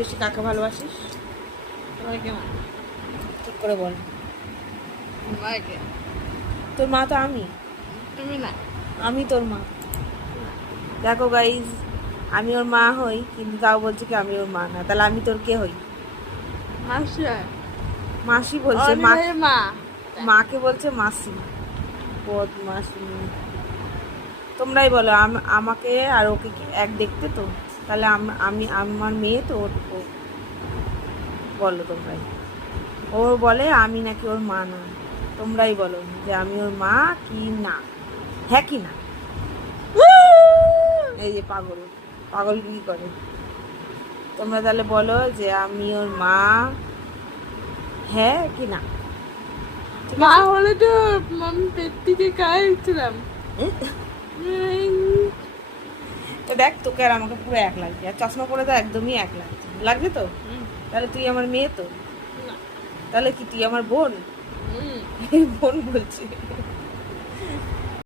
বেশি কাকে ভালোবাসিস? সবাইকে মা। ঠিক করে বল। মাকে। তোর মা তো আমি। তুমি না। আমি তোর মা। দেখো গাইজ, আমি ওর মা হই, কিন্তু তাও বলছে কি আমি ওর মা না। তাহলে আমি তোর কে হই? মাসি। মাসি বলছে। মা মা। মাকে বলছে মাসি। বদমাসি। তোমরাই বলো, আমাকে আর ওকে কি এক দেখতে? তো তাহলে আমি আমার মেয়ে তো বলো তোমরাই। ও বলে আমি নাকি ওর মা না। তোমরাই বলো যে আমি ওর মা কি না। হ্যাঁ কি না? এই যে পাগল পাগল কি করে। তোমরা তাহলে বলো যে আমি ওর মা, হ্যাঁ কি না? মা হলে তো আমি পেট থেকে খাইছিলাম। তো দেখ, তোকে আর আমাকে পুরো এক লাগছে, আর চশমা পরে তো একদমই এক লাগছে। লাগছে তো? তাহলে তুই আমার মেয়ে তো? তাহলে কি তুই আমার বোন? বোন বলছি।